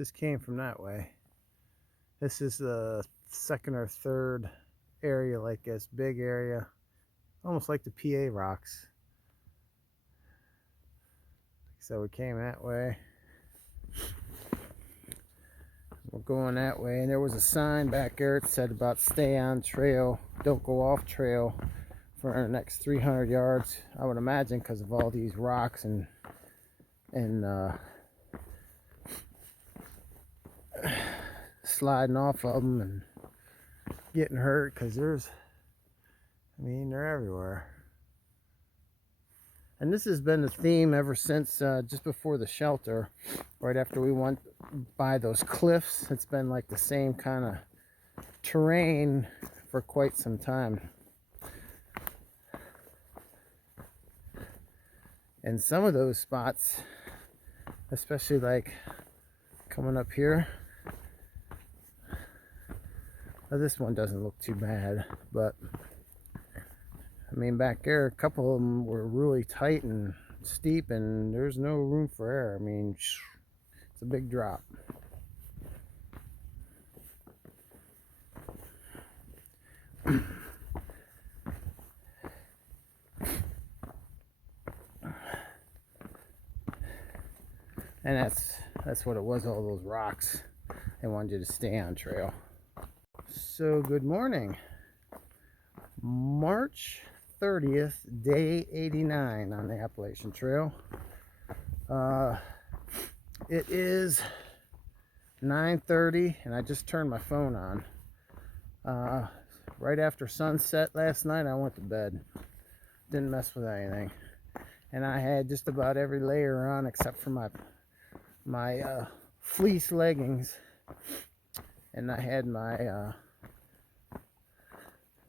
Just came from that way. This is the second or third area like this, big area, almost like the PA rocks. So we came that way. We're going that way, and there was a sign back there that said about stay on trail, don't go off trail for our next 300 yards. I would imagine because of all these rocks and sliding off of them and getting hurt, because they're everywhere. And this has been the theme ever since just before the shelter, right after we went by those cliffs. It's been like the same kind of terrain for quite some time. And some of those spots, especially like coming up here, this one doesn't look too bad, but I mean back there a couple of them were really tight and steep, and there's no room for error. I mean, it's a big drop. And that's what it was, all those rocks. They wanted you to stay on trail. So good morning. March 30th, day 89 on the Appalachian Trail. It is 9:30 and I just turned my phone on. Right after sunset last night I went to bed. Didn't mess with anything. And I had just about every layer on except for my fleece leggings, and I had my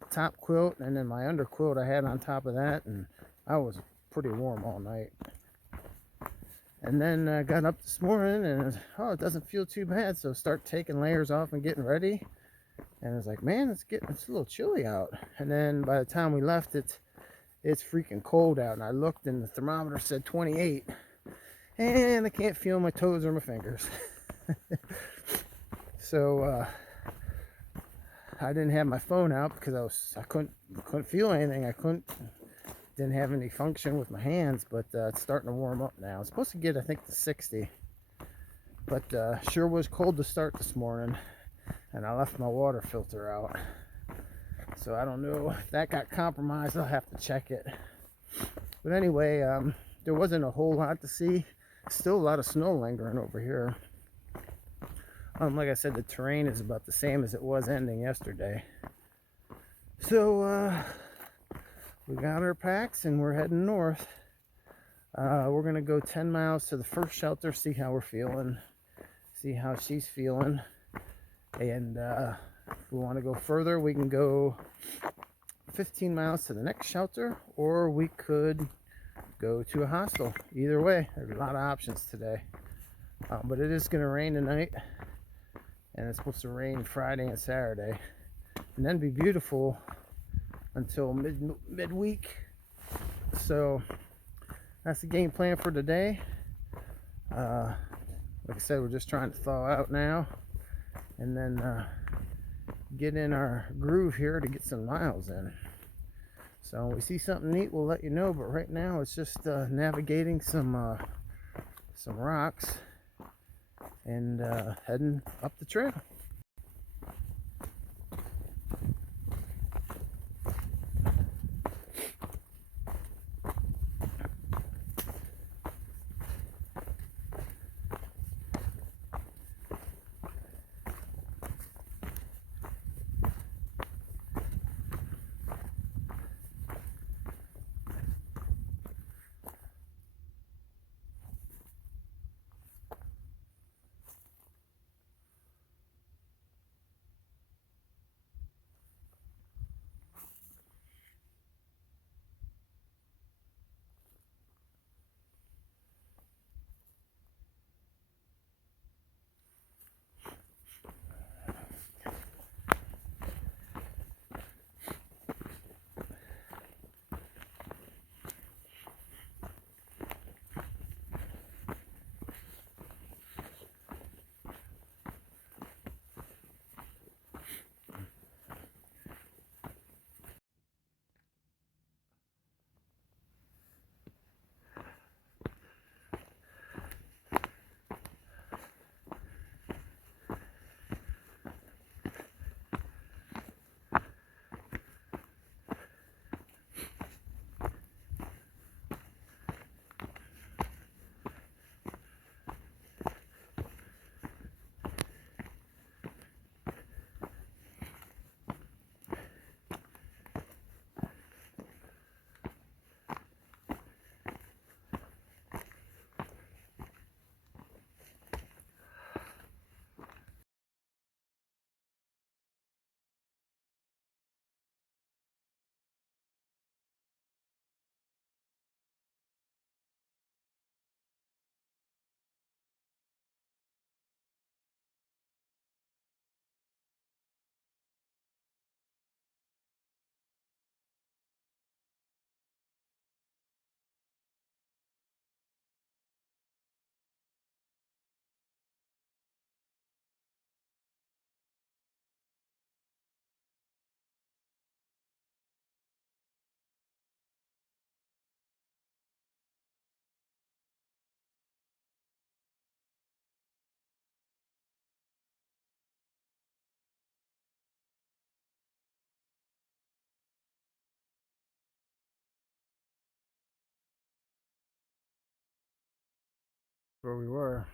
top quilt, and then my under quilt I had on top of that, and I was pretty warm all night. And then I got up this morning and it doesn't feel too bad, so start taking layers off and getting ready, and I was like, man, it's a little chilly out. And then by the time we left, it's freaking cold out, and I looked and the thermometer said 28, and I can't feel my toes or my fingers. So I didn't have my phone out because I couldn't feel anything. Didn't have any function with my hands, but it's starting to warm up now. It's supposed to get, I think, to 60, but sure was cold to start this morning, and I left my water filter out, so I don't know if that got compromised. I'll have to check it. But anyway, there wasn't a whole lot to see. Still a lot of snow lingering over here. Like I said, the terrain is about the same as it was ending yesterday. So we got our packs and we're heading north. We're gonna go 10 miles to the first shelter, see how we're feeling, see how she's feeling, and if we want to go further, we can go 15 miles to the next shelter, or we could go to a hostel. Either way, there's a lot of options today. But it is going to rain tonight, and it's supposed to rain Friday and Saturday, and then be beautiful until midweek. So that's the game plan for today. Like I said, we're just trying to thaw out now, and then get in our groove here to get some miles in. So when we see something neat, we'll let you know. But right now, it's just navigating some rocks and heading up the trail. where we were.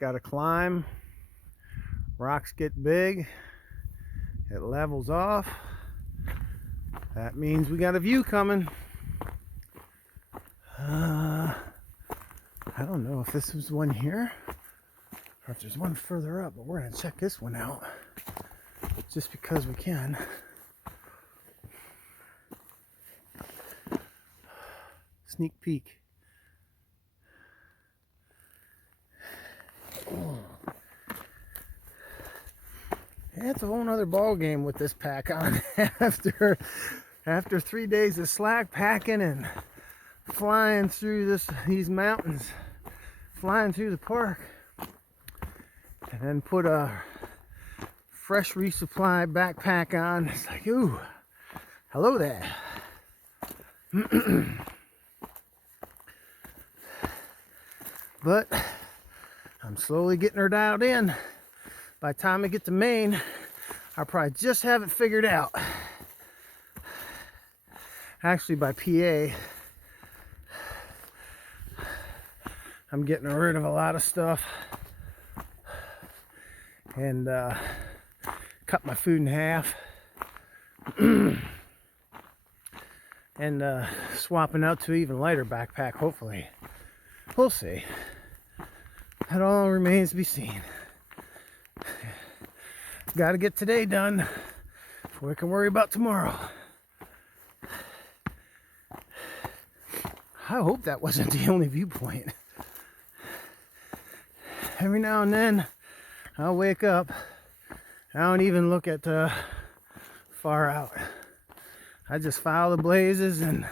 Got to climb. Rocks get big. It levels off. That means we got a view coming. I don't know if this was one here or if there's one further up, but we're going to check this one out just because we can. Sneak peek. Oh. Yeah, it's a whole nother ball game with this pack on. after 3 days of slack packing and flying through these mountains, flying through the park, and then put a fresh resupply backpack on. It's like, ooh, hello there. But I'm slowly getting her dialed in. By the time I get to Maine, I'll probably just have it figured out. Actually, by PA, I'm getting rid of a lot of stuff and cut my food in half and swapping out to an even lighter backpack, hopefully. We'll see. That all remains to be seen. Got to get today done before we can worry about tomorrow. I hope that wasn't the only viewpoint. Every now and then I'll wake up, I don't even look at far out. I just follow the blazes and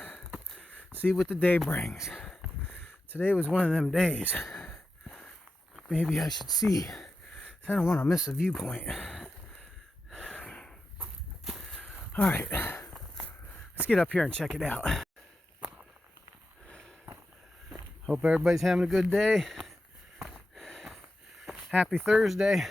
see what the day brings. Today was one of them days. Maybe I should see. I don't want to miss a viewpoint. All right, let's get up here and check it out. Hope everybody's having a good day. Happy Thursday.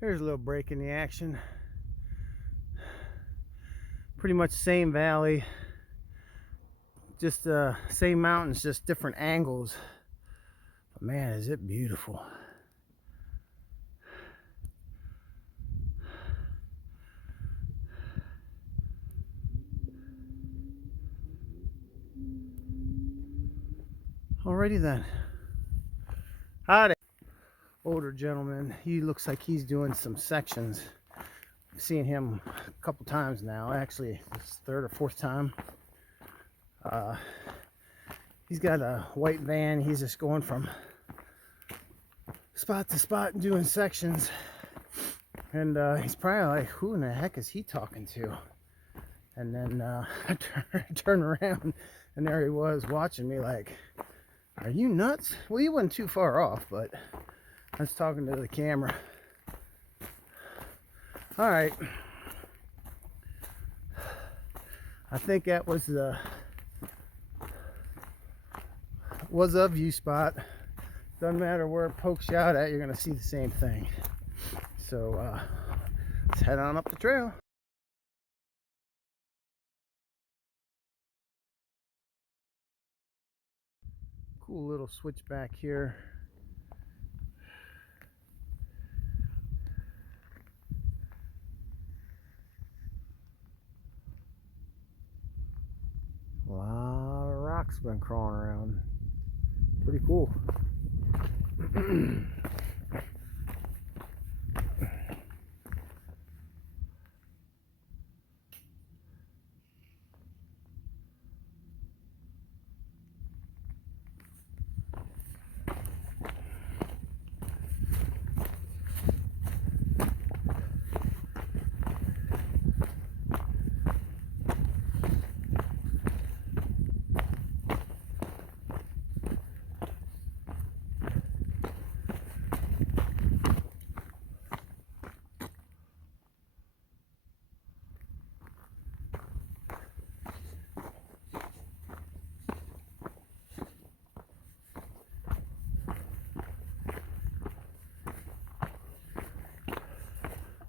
Here's a little break in the action. Pretty much same valley, just same mountains, just different angles. But man, is it beautiful. Alrighty then. Howdy. Older gentleman, he looks like he's doing some sections. I've seen him a couple times now, actually it's third or fourth time. He's got a white van. He's just going from spot to spot and doing sections, and he's probably like, who in the heck is he talking to? And then I turn around and there he was watching me like, are you nuts? Well, he wasn't too far off, but I was talking to the camera. All right, I think that was a view spot. Doesn't matter where it pokes you out at, you're gonna see the same thing. So let's head on up the trail. Cool little switchback here. A lot of rocks been crawling around. Pretty cool.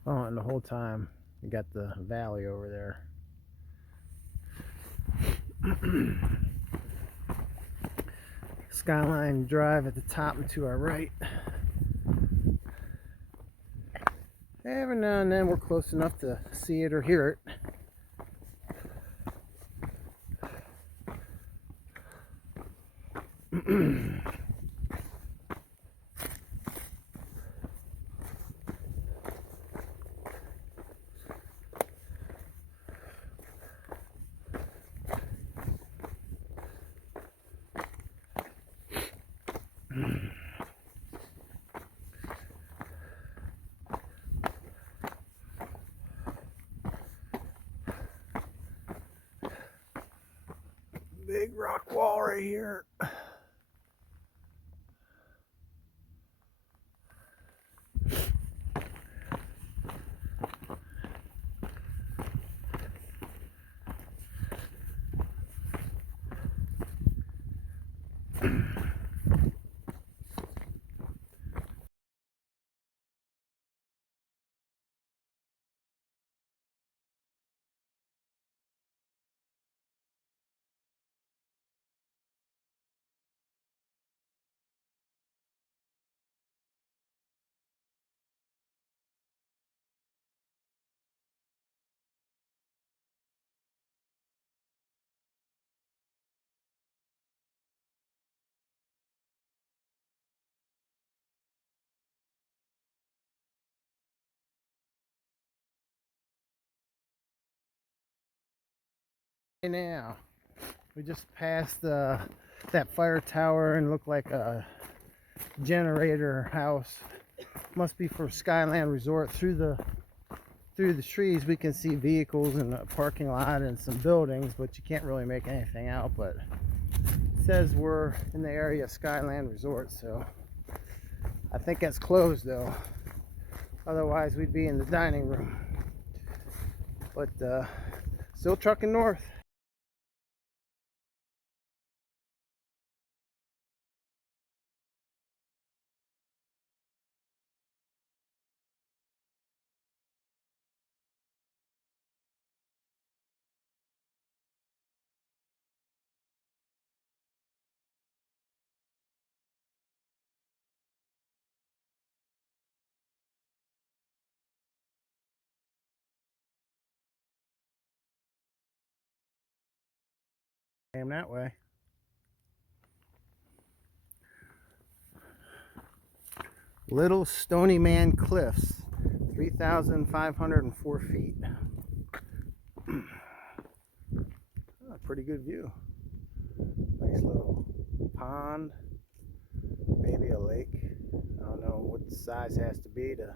Oh, and the whole time you got the valley over there. Skyline Drive at the top and to our right. Every now and then we're close enough to see it or hear it. Big rock wall right here. Now we just passed that fire tower and looked like a generator house. Must be for Skyland Resort. Through the trees we can see vehicles in the parking lot and some buildings, but you can't really make anything out. But it says we're in the area of Skyland Resort, so I think that's closed though. Otherwise we'd be in the dining room. But still trucking north. Came that way. Little Stony Man Cliffs, 3,504 feet. Pretty good view. Nice little pond, maybe a lake. I don't know what the size has to be to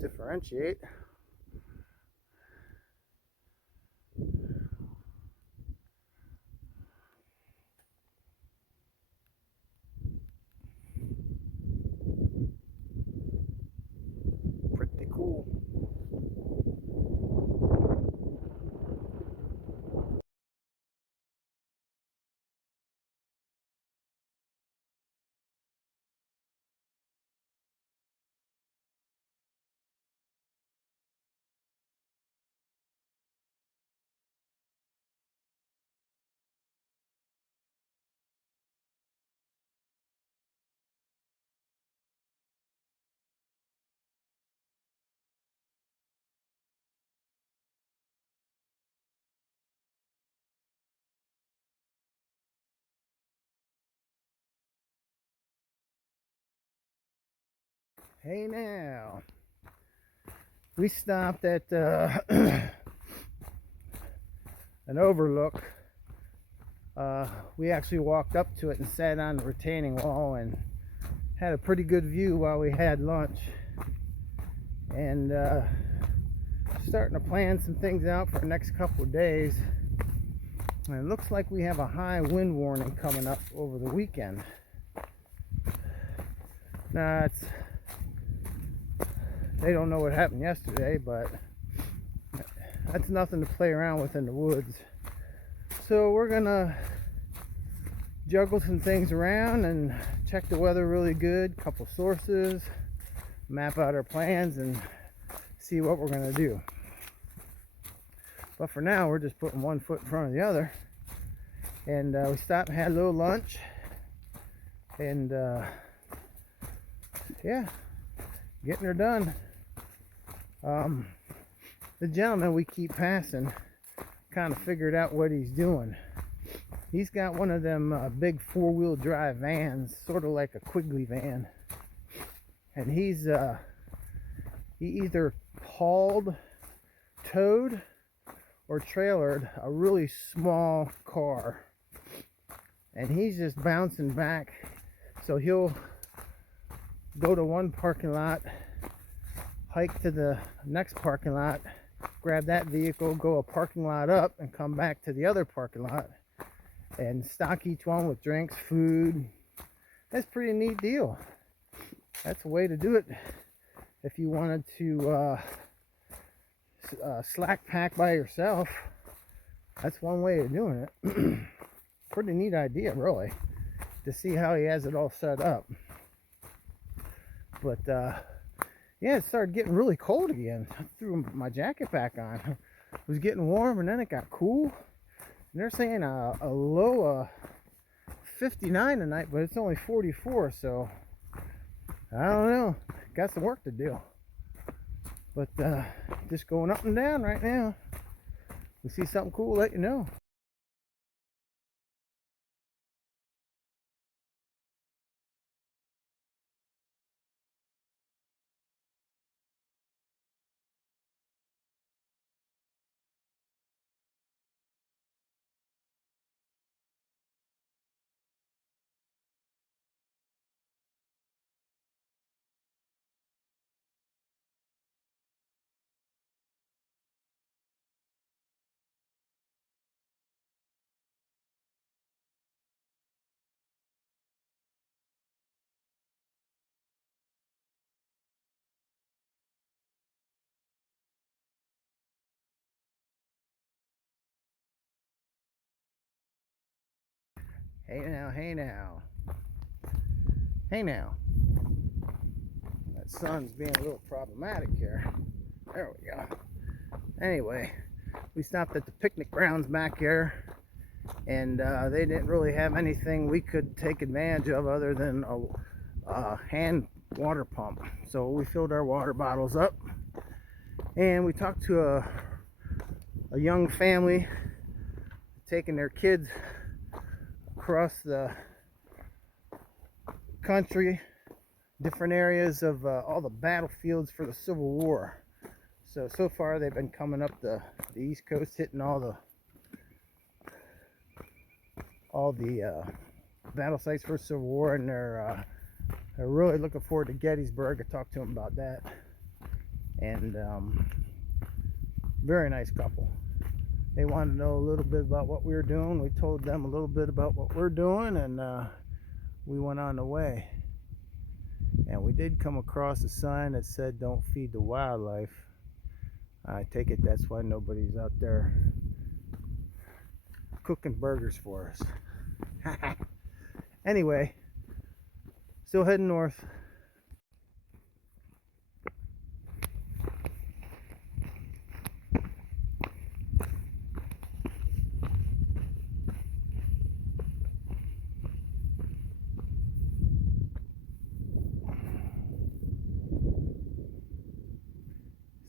differentiate. Pretty cool. Hey now, we stopped at an overlook. We actually walked up to it and sat on the retaining wall and had a pretty good view while we had lunch. And starting to plan some things out for the next couple of days. And it looks like we have a high wind warning coming up over the weekend. Now, they don't know what happened yesterday, but that's nothing to play around with in the woods. So we're gonna juggle some things around and check the weather really good, couple sources, map out our plans, and see what we're gonna do. But for now, we're just putting one foot in front of the other. And we stopped and had a little lunch. And yeah, getting her done. The gentleman we keep passing kind of figured out what he's doing. He's got one of them big four-wheel drive vans, sort of like a Quigley van. And he either hauled, towed, or trailered a really small car. And he's just bouncing back. So he'll go to one parking lot, hike to the next parking lot, grab that vehicle, go a parking lot up, and come back to the other parking lot and stock each one with drinks, food. That's a pretty neat deal. That's a way to do it if you wanted to slack pack by yourself. That's one way of doing it. Pretty neat idea, really, to see how he has it all set up. But yeah, it started getting really cold again. I threw my jacket back on. It was getting warm, and then it got cool. And they're saying a low of 59 tonight, but it's only 44, so I don't know. Got some work to do. But just going up and down right now. We see something cool, let you know. Hey now, hey now. Hey now. That sun's being a little problematic here. There we go. Anyway, we stopped at the picnic grounds back here, and they didn't really have anything we could take advantage of other than a hand water pump. So we filled our water bottles up, and we talked to a young family taking their kids across the country, different areas of all the battlefields for the Civil War. So far they've been coming up the East Coast, hitting all the battle sites for the Civil War, and they're really looking forward to Gettysburg. I talked to them about that, and very nice couple. They wanted to know a little bit about what we were doing. We told them a little bit about what we're doing, and we went on the way. And we did come across a sign that said, "Don't feed the wildlife." I take it that's why nobody's out there cooking burgers for us. Anyway, still heading north.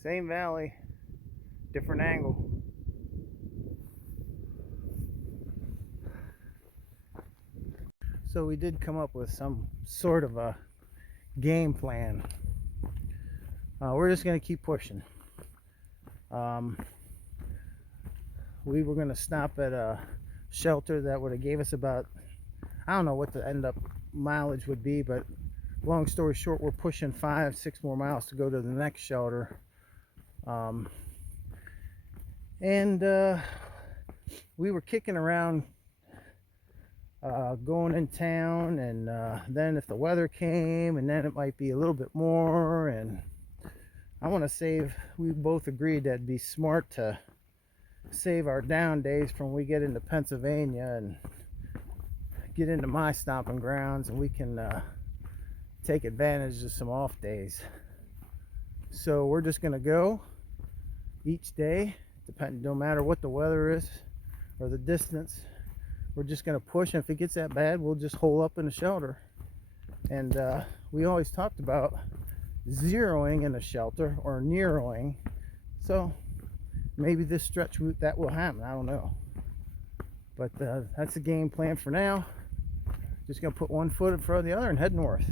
Same valley, different angle. So we did come up with some sort of a game plan. We're just going to keep pushing. We were going to stop at a shelter that would have gave us about, I don't know what the end up mileage would be, but long story short, we're pushing 5-6 more miles to go to the next shelter. We were kicking around going in town, and then if the weather came, and then it might be a little bit more, and I want to save, we both agreed that it'd be smart to save our down days from when we get into Pennsylvania and get into my stomping grounds, and we can take advantage of some off days. So we're just gonna go each day, no matter what the weather is or the distance. We're just gonna push, and if it gets that bad, we'll just hole up in the shelter. And we always talked about zeroing in a shelter or nearoing. So maybe this stretch route that will happen. I don't know. But that's the game plan for now. Just gonna put one foot in front of the other and head north.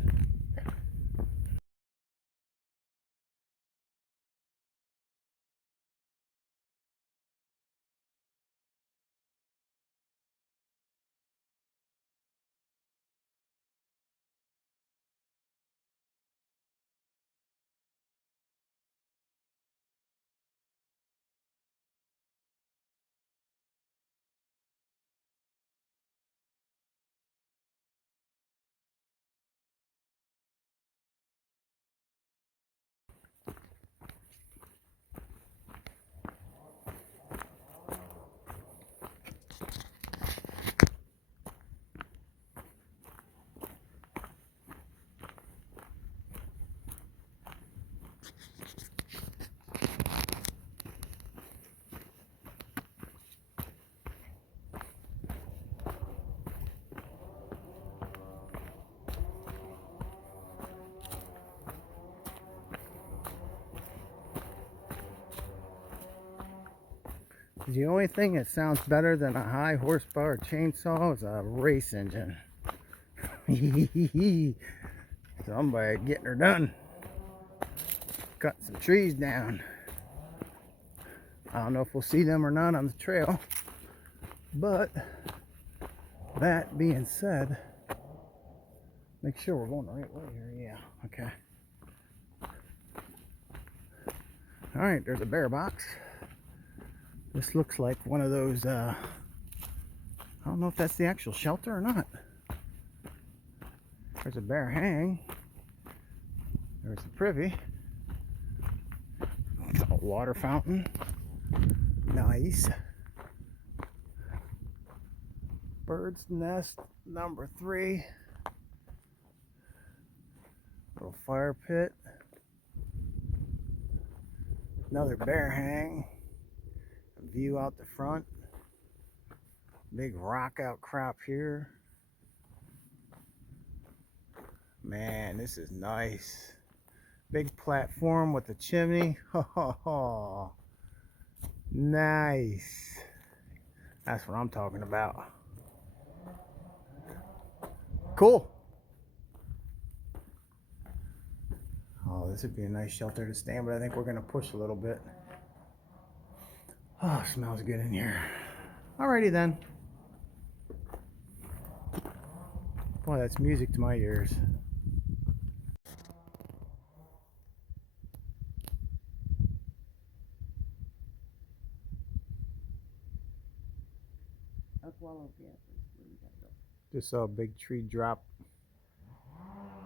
The only thing that sounds better than a high horsepower chainsaw is a race engine. Somebody getting her done. Cut some trees down. I don't know if we'll see them or not on the trail. But that being said, make sure we're going the right way here. Yeah, okay. Alright, there's a bear box. This looks like one of those, I don't know if that's the actual shelter or not. There's a bear hang. There's a privy. A water fountain. Nice. Bird's nest number 3. Little fire pit. Another bear hang. A view out the front. Big rock outcrop here. Man, this is nice. Big platform with a chimney. Oh, nice. That's what I'm talking about. Cool. Oh, this would be a nice shelter to stay in, but I think we're going to push a little bit. Oh, it smells good in here. Alrighty then. Boy, that's music to my ears. Just saw a big tree drop.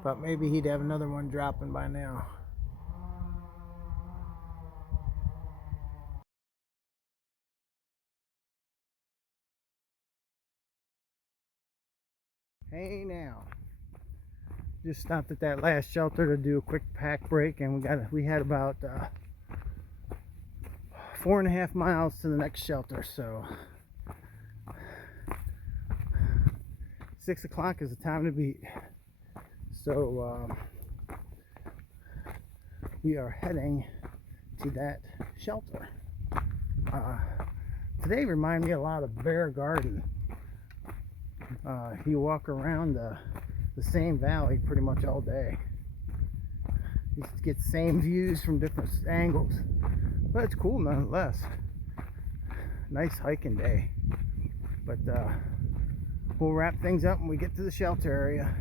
Thought maybe he'd have another one dropping by now. Hey now. Just stopped at that last shelter to do a quick pack break, and we had about 4.5 miles to the next shelter, so 6 o'clock is the time to beat. So we are heading to that shelter. Today reminded me a lot of Bear Garden. You walk around the same valley pretty much all day. You get the same views from different angles, but it's cool nonetheless. Nice hiking day. But we'll wrap things up when we get to the shelter area.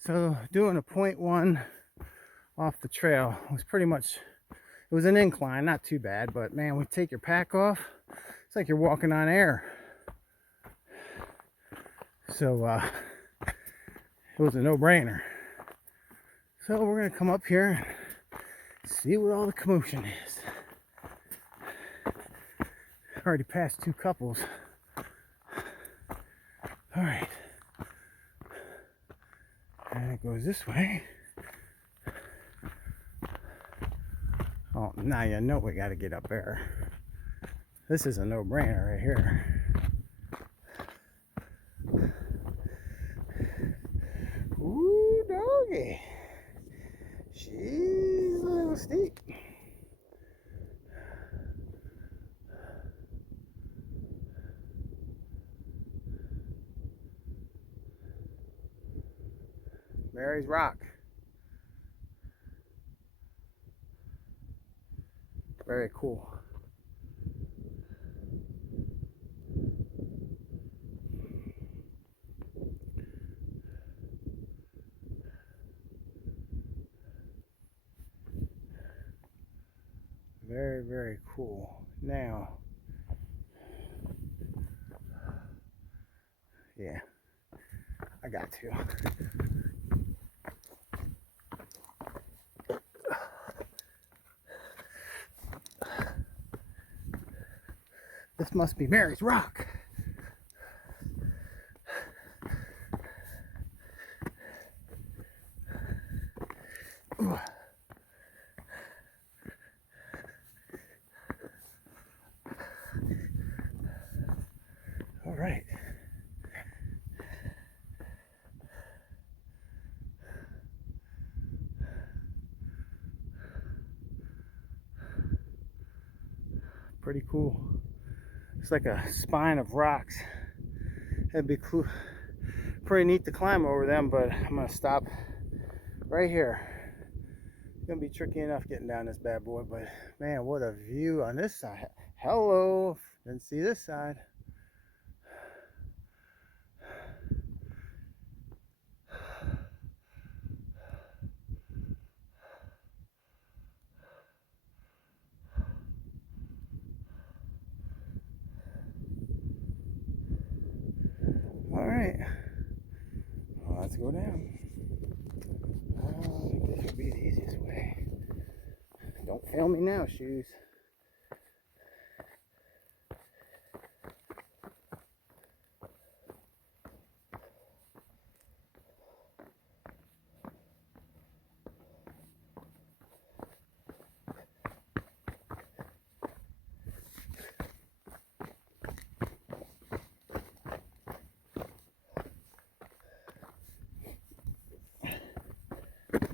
So doing a 0.1 off the trail was pretty much, it was an incline, not too bad, but man, when you take your pack off, it's like you're walking on air. So it was a no-brainer. So we're gonna come up here and see what all the commotion is. Already passed two couples. All right, and it goes this way. Oh, now you know we got to get up there. This is a no-brainer right here. Ooh, doggy. She's a little steep. Mary's Rock. Very cool. Very, very cool. Now, yeah, I got to. This must be Mary's Rock. Ooh. All right. Pretty cool. It's like a spine of rocks. It'd be cool, pretty neat to climb over them, but I'm gonna stop right here. It's gonna be tricky enough getting down this bad boy, but man, what a view on this side. Hello, didn't see this side. All right, well, let's go down. This would be the easiest way. Don't fail me now, shoes.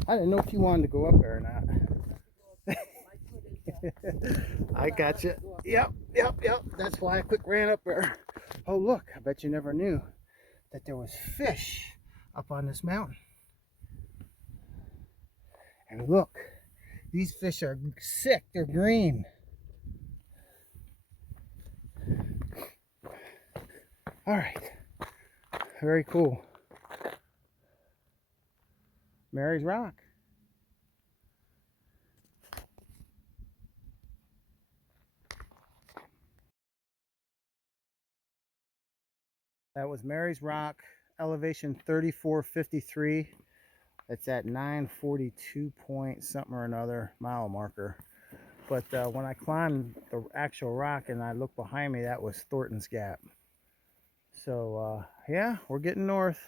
I didn't know if you wanted to go up there or not. I got you. Yep. That's why I quick ran up there. Oh, look, I bet you never knew that there was fish up on this mountain. And look, these fish are sick. They're green. All right. Very cool. Mary's Rock. That was Mary's Rock, elevation 3453. It's at 942 point something or another mile marker. But when I climbed the actual rock and I looked behind me, that was Thornton's Gap. So yeah, we're getting north.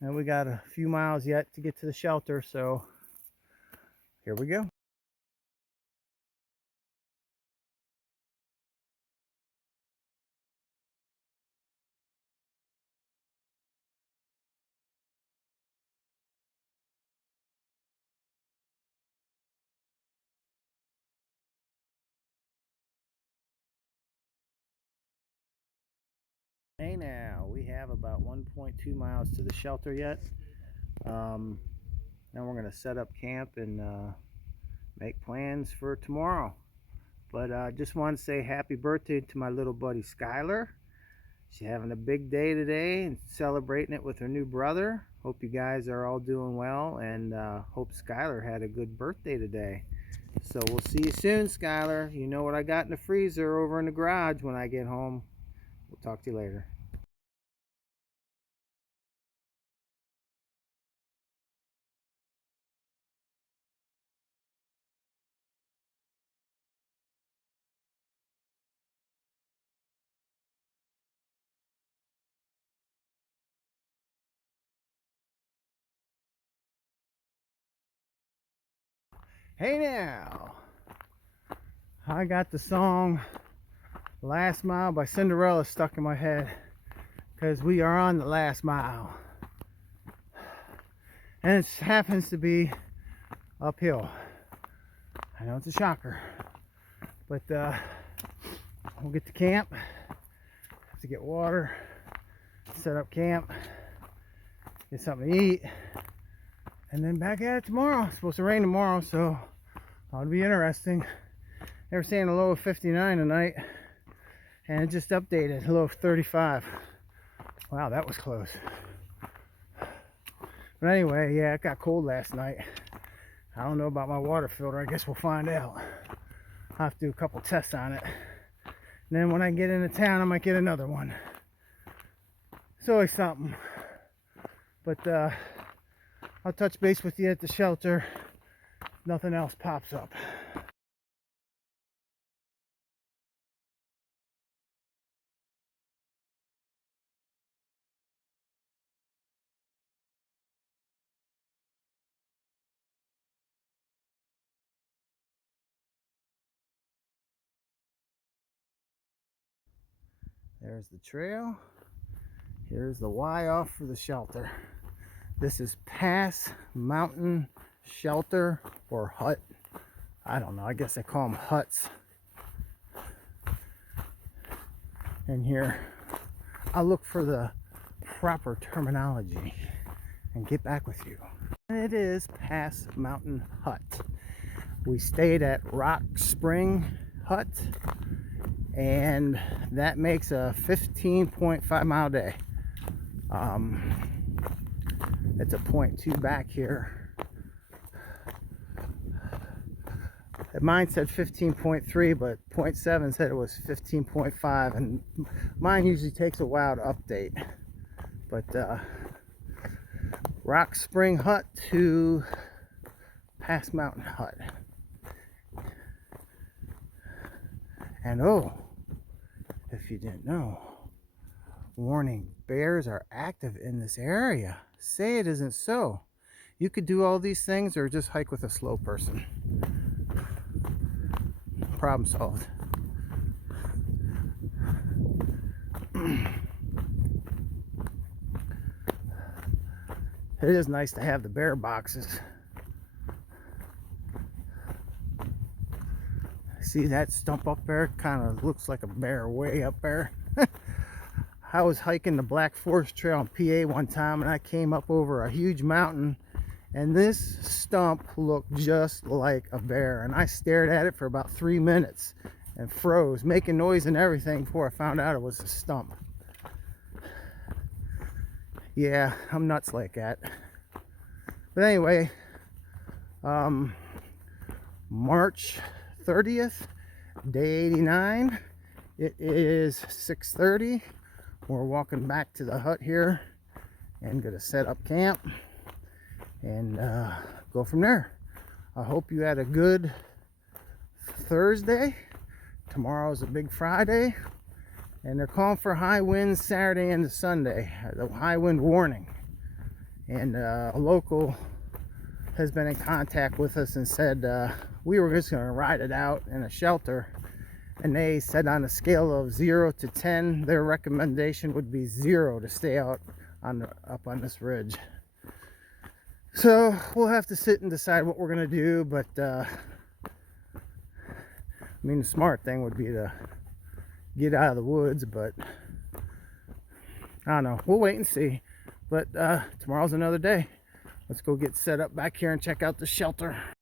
And we got a few miles yet to get to the shelter, so here we go. Hey now, we have about 1.2 miles to the shelter yet. Now we're going to set up camp and make plans for tomorrow. But I just want to say happy birthday to my little buddy Skylar. She's having a big day today and celebrating it with her new brother. Hope you guys are all doing well, and hope Skylar had a good birthday today. So we'll see you soon, Skylar. You know what I got in the freezer over in the garage when I get home. We'll talk to you later. Hey now, I got the song Last Mile by Cinderella stuck in my head because we are on the last mile. And it happens to be uphill. I know it's a shocker, but we'll get to camp, have to get water, set up camp, get something to eat, and then back at it tomorrow. It's supposed to rain tomorrow, so that'll be interesting. They were saying a low of 59 tonight, and it just updated, a low of 35. Wow, that was close. But anyway, yeah, it got cold last night. I don't know about my water filter. I guess we'll find out. I'll have to do a couple tests on it. And then when I get into town, I might get another one. It's always something. But I'll touch base with you at the shelter if nothing else pops up. There's the trail. Here's the Y off for the shelter. This is Pass Mountain Shelter or Hut. I don't know. I guess they call them huts. And here, I'll look for the proper terminology and get back with you. And it is Pass Mountain Hut. We stayed at Rock Spring Hut, and that makes a 15.5 mile day. It's a 0.2 back here. Mine said 15.3, but 0.7 said it was 15.5, and mine usually takes a while to update. But Rock Spring Hut to Pass Mountain Hut. And oh, if you didn't know, warning, bears are active in this area. Say it isn't so. You could do all these things or just hike with a slow person. Problem solved. It is nice to have the bear boxes. See that stump up there? Kind of looks like a bear way up there. I was hiking the Black Forest Trail in PA one time, and I came up over a huge mountain, and this stump looked just like a bear, and I stared at it for about 3 minutes and froze, making noise and everything before I found out it was a stump. Yeah, I'm nuts like that. But anyway, March 30th, day 89. It is 6:30. We're walking back to the hut here and gonna set up camp and go from there. I hope you had a good Thursday. Tomorrow's a big Friday, and they're calling for high winds Saturday into Sunday, the high wind warning. And a local has been in contact with us and said we were just going to ride it out in a shelter, and they said on a scale of 0 to 10 their recommendation would be 0 to stay out up on this ridge. So we'll have to sit and decide what we're going to do, but I mean, the smart thing would be to get out of the woods, but I don't know. We'll wait and see. But tomorrow's another day. Let's go get set up back here and check out the shelter.